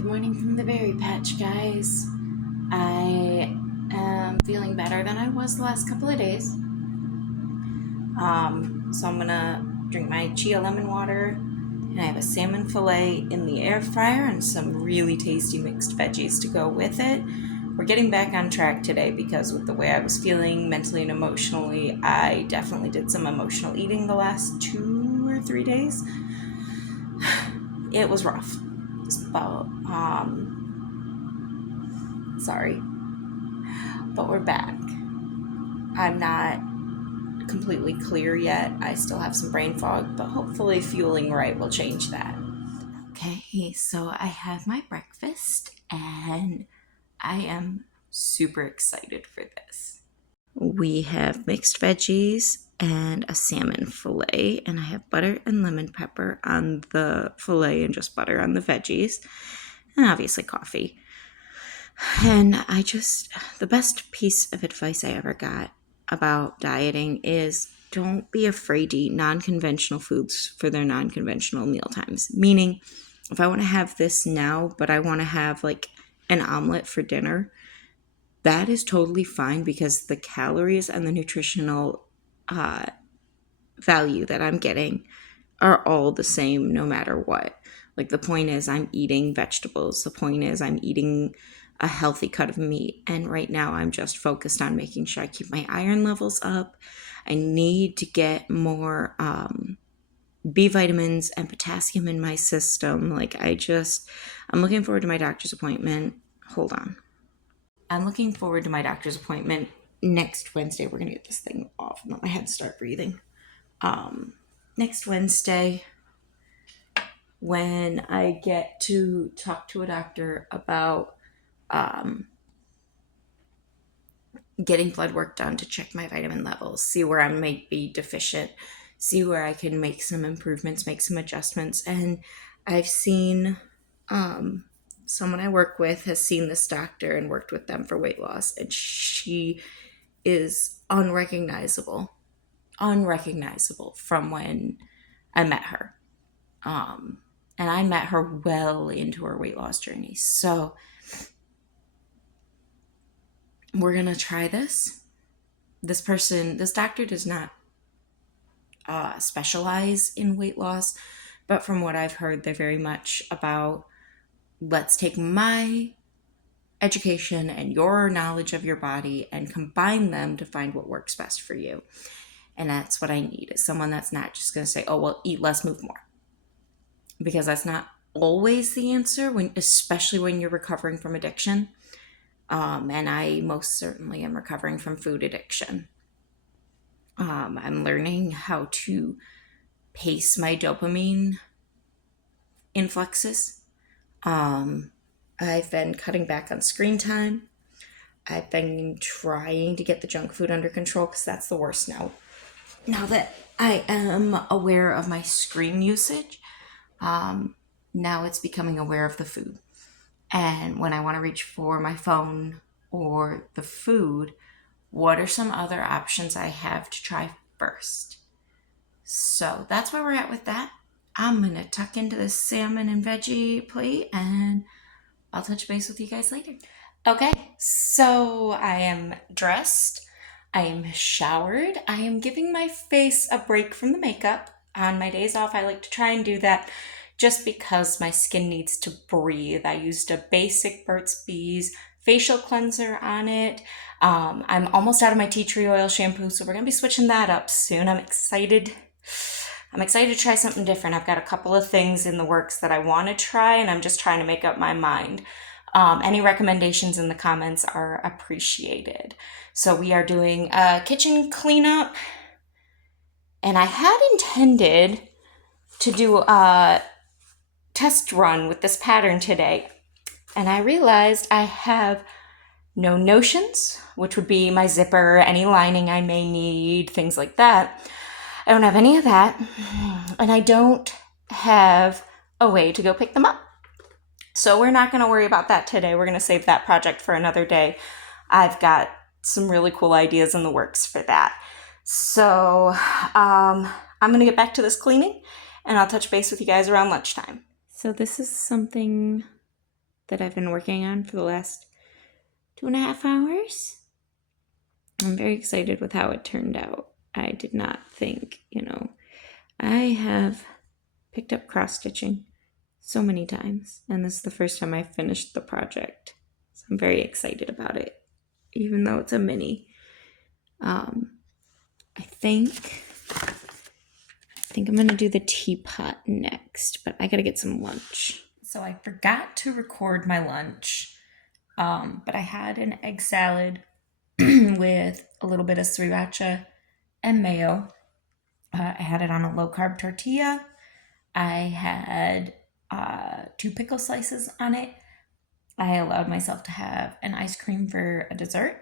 Good morning from the berry patch, guys. I am feeling better than I was the last couple of days. So I'm gonna drink my chia lemon water, and I have a salmon fillet in the air fryer and some really tasty mixed veggies to go with it. We're getting back on track today because with the way I was feeling mentally and emotionally, I definitely did some emotional eating the last 2 or 3 days. It was rough. Sorry. But we're back. I'm not completely clear yet. I still have some brain fog, but hopefully fueling right will change that. Okay, so I have my breakfast and I am super excited for this. We have mixed veggies and a salmon fillet, and I have butter and lemon pepper on the fillet and just butter on the veggies, and obviously coffee. And the best piece of advice I ever got about dieting is don't be afraid to eat non-conventional foods for their non-conventional meal times. Meaning, if I want to have this now, but I want to have like an omelet for dinner, that is totally fine because the calories and the nutritional value that I'm getting are all the same no matter what. Like the point is I'm eating vegetables. The point is I'm eating a healthy cut of meat. And right now I'm just focused on making sure I keep my iron levels up. I need to get more B vitamins and potassium in my system. I'm looking forward to my doctor's appointment. Hold on. I'm looking forward to my doctor's appointment next Wednesday. We're going to get this thing off and let my head start breathing. Next Wednesday, when I get to talk to a doctor about getting blood work done to check my vitamin levels, see where I might be deficient, see where I can make some improvements, make some adjustments. And I've seen someone I work with has seen this doctor and worked with them for weight loss, and she is unrecognizable from when I met her. And I met her well into her weight loss journey. So we're going to try this. This doctor does not specialize in weight loss, but from what I've heard, they're very much about let's take my education and your knowledge of your body and combine them to find what works best for you. And that's what I need, is someone that's not just going to say, oh, well, eat less, move more. Because that's not always the answer, especially when you're recovering from addiction. And I most certainly am recovering from food addiction. I'm learning how to pace my dopamine influxes. I've been cutting back on screen time. I've been trying to get the junk food under control because that's the worst now. Now that I am aware of my screen usage, now it's becoming aware of the food. And when I want to reach for my phone or the food, what are some other options I have to try first? So that's where we're at with that. I'm going to tuck into this salmon and veggie plate and I'll touch base with you guys later. Okay, so I am dressed. I am showered. I am giving my face a break from the makeup. On my days off, I like to try and do that just because my skin needs to breathe. I used a basic Burt's Bees facial cleanser on it. I'm almost out of my tea tree oil shampoo, so we're going to be switching that up soon. I'm excited to try something different. I've got a couple of things in the works that I want to try, and I'm just trying to make up my mind. Any recommendations in the comments are appreciated. So we are doing a kitchen cleanup, and I had intended to do a test run with this pattern today, and I realized I have no notions, which would be my zipper, any lining I may need, things like that. I don't have any of that, and I don't have a way to go pick them up. So we're not going to worry about that today. We're going to save that project for another day. I've got some really cool ideas in the works for that. So I'm going to get back to this cleaning, and I'll touch base with you guys around lunchtime. So this is something that I've been working on for the last 2.5 hours. I'm very excited with how it turned out. I did not think, I have picked up cross-stitching so many times, and this is the first time I finished the project. So I'm very excited about it, even though it's a mini. I think I'm gonna do the teapot next, but I gotta get some lunch. So I forgot to record my lunch, but I had an egg salad with a little bit of sriracha and mayo. I had it on a low-carb tortilla. I had 2 pickle slices on it. I allowed myself to have an ice cream for a dessert.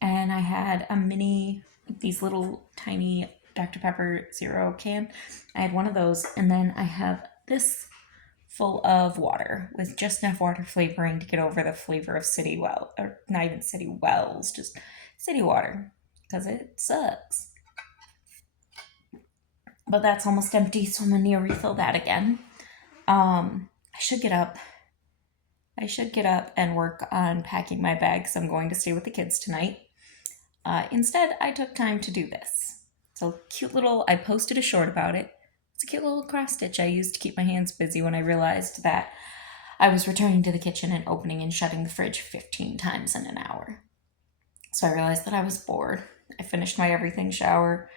And I had a mini, these little tiny Dr. Pepper Zero can. I had one of those, and then I have this full of water with just enough water flavoring to get over the flavor of City Well, or not even City Wells, just city water, because it sucks. But that's almost empty, so I'm gonna need to refill that again. I should get up and work on packing my bag because I'm going to stay with the kids tonight. Instead, I took time to do this. So cute little, I posted a short about it. It's a cute little cross stitch I used to keep my hands busy when I realized that I was returning to the kitchen and opening and shutting the fridge 15 times in an hour. So I realized that I was bored. I finished my everything shower.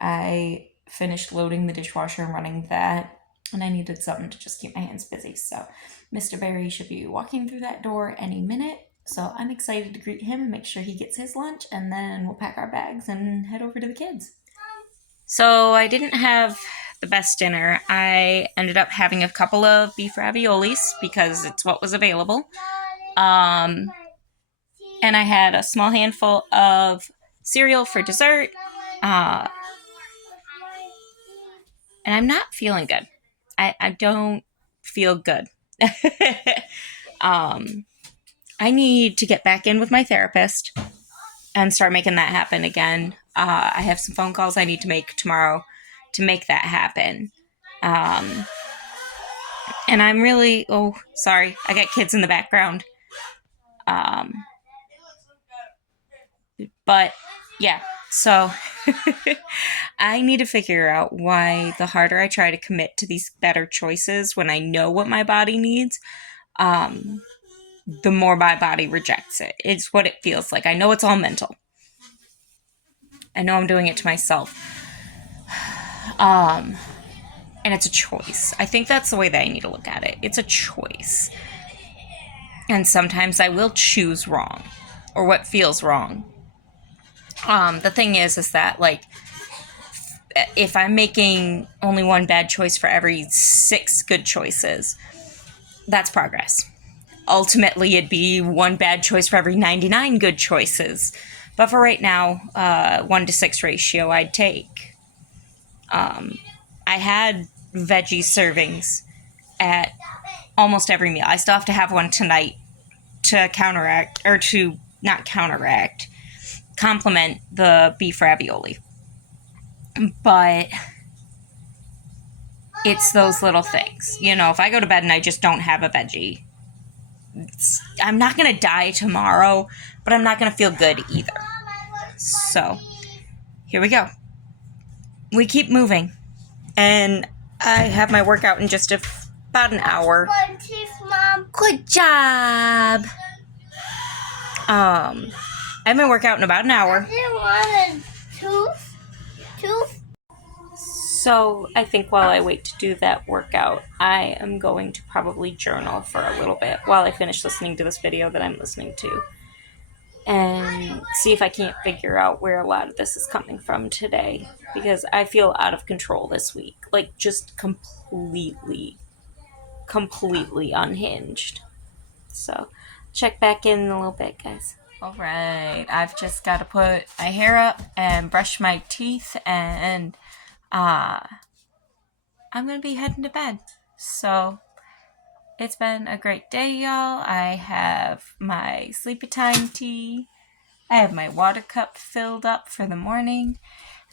I finished loading the dishwasher and running that, and I needed something to just keep my hands busy. So Mr. Barry should be walking through that door any minute. So I'm excited to greet him and make sure he gets his lunch, and then we'll pack our bags and head over to the kids. So I didn't have the best dinner. I ended up having a couple of beef raviolis because it's what was available. And I had a small handful of cereal for dessert. And I'm not feeling good. I don't feel good. I need to get back in with my therapist and start making that happen again. I have some phone calls I need to make tomorrow to make that happen. And I'm really, sorry, I got kids in the background. But yeah, so I need to figure out why the harder I try to commit to these better choices when I know what my body needs, the more my body rejects it. It's what it feels like. I know it's all mental. I know I'm doing it to myself. And it's a choice. I think that's the way that I need to look at it. It's a choice. And sometimes I will choose wrong, or what feels wrong. The thing is that, like, if I'm making only one bad choice for every 6 good choices, that's progress. Ultimately, it'd be one bad choice for every 99 good choices. But for right now, 1-to-6 ratio I'd take. I had veggie servings at almost every meal. I still have to have one tonight to complement the beef ravioli. But it's those little things. If I go to bed and I just don't have a veggie, I'm not going to die tomorrow, but I'm not going to feel good either. So, here we go. We keep moving. And I have my workout in just about an hour. Good job. I have my workout in about an hour. So I think while I wait to do that workout, I am going to probably journal for a little bit while I finish listening to this video that I'm listening to, and see if I can't figure out where a lot of this is coming from today, because I feel out of control this week, like just completely unhinged. So check back in a little bit, guys. All right, I've just got to put my hair up and brush my teeth, and I'm going to be heading to bed. So it's been a great day, y'all. I have my sleepy time tea. I have my water cup filled up for the morning.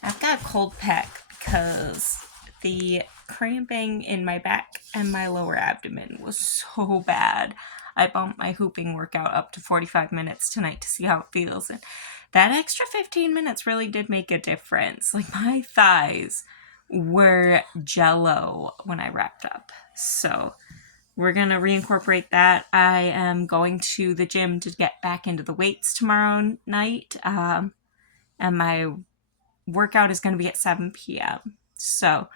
I've got a cold pack because The cramping in my back and my lower abdomen was so bad. I bumped my hooping workout up to 45 minutes tonight to see how it feels. And that extra 15 minutes really did make a difference. Like, my thighs were jello when I wrapped up. So we're going to reincorporate that. I am going to the gym to get back into the weights tomorrow night. And my workout is going to be at 7 p.m. So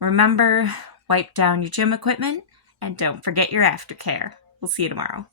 remember, wipe down your gym equipment and don't forget your aftercare. We'll see you tomorrow.